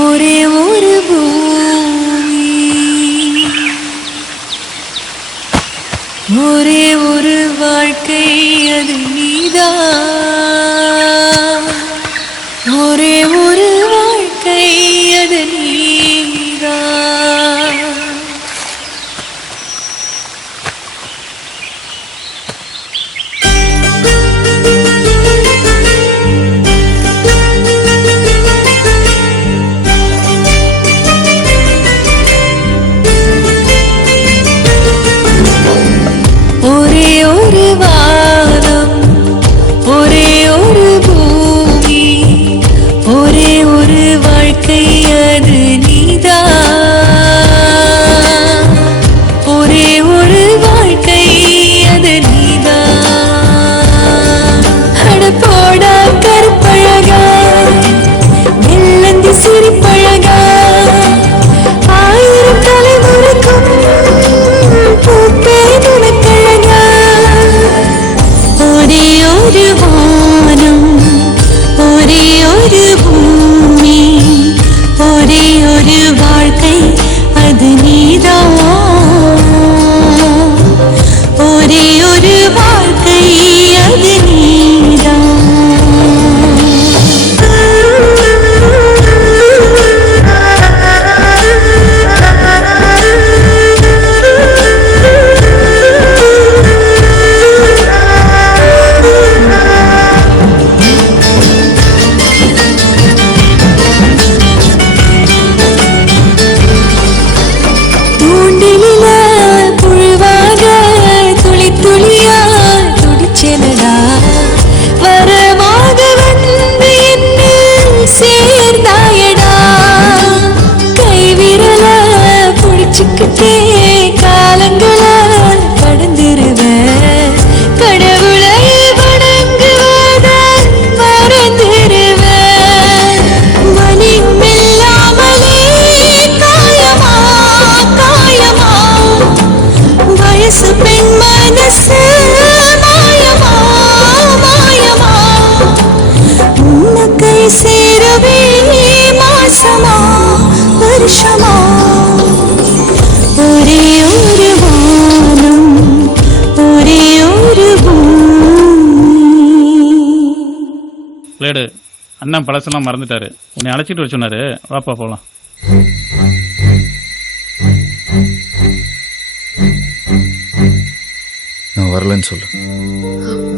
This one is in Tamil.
ஒரே ஒரு பூமி, ஒரே ஒரு வாழ்க்கை, அது நீதான். ஒரே ஒரு வாழ்க்கை, அது நீதான். ஒரே ஒரு வானம், ஒரே ஒரு பூமி, ஒரே ஒரு வாழ்க்கை, அது நீதான். ஒரே ஒரு வாழ்க்கை, அது நீதான். அடப்போடா கருப்பழகா, வெள்ளந்தி சிரிப்பழகா, ஆயிரம் தலைமுறைக்கும் பூப்பேன் உனக்கழகா. ஒரே ஒரு வானம், ஒரே ஒரு பூமி, ஒரே ஒரு வாழ்க்கை, அது நீதான். ஒரே ஒரு வாழ்க்கை, அது நீதான். தூண்டிலில புழுவாக துளி துளியா துடிச்செனடா, வரமாக வந்து என்னில் சேர்ந்தாயடா. கைவிரல புடிச்சுக்கிட்டே காலங்கள கடந்துருவேன், கடவுளை வணங்குவத மறந்துருவேன். வலியும் இல்லாமலே காயமா காயமா, வயசு பெண் மனசு மாயமா மாயமா, உன்னை கை சேரவே மாசமா வருஷமா. ஒரே ஒரு வானம், ஒரே ஒரு பூமி. லேடு அண்ணன் பழசெல்லாம் மறந்துட்டாரு. உன்னை அழைச்சிட்டு வர சொன்னாரு. வாப்பா போலாம். நான் வரலன்னு சொல்லு.